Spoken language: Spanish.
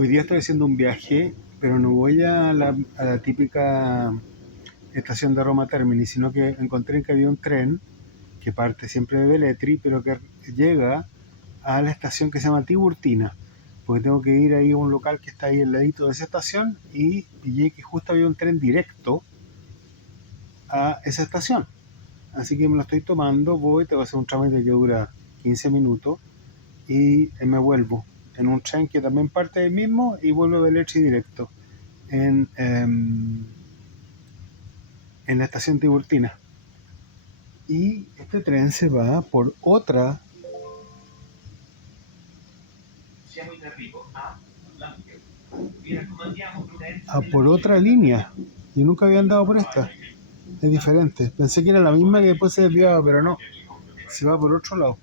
Hoy día estoy haciendo un viaje, pero no voy a la típica estación de Roma Termini, sino que encontré que había un tren que parte siempre de Velletri, pero que llega a la estación que se llama Tiburtina, porque tengo que ir ahí a un local que está ahí al ladito de esa estación y pillé que justo había un tren directo a esa estación. Así que me lo estoy tomando, voy, te voy a hacer un trámite que dura 15 minutos y me vuelvo en un tren que también parte del mismo y vuelvo a Velletri directo en, en la estación Tiburtina. Y este tren se va por otra línea. Yo nunca había andado por esta. Es diferente. Pensé que era la misma que después se desviaba, pero no. Se va por otro lado.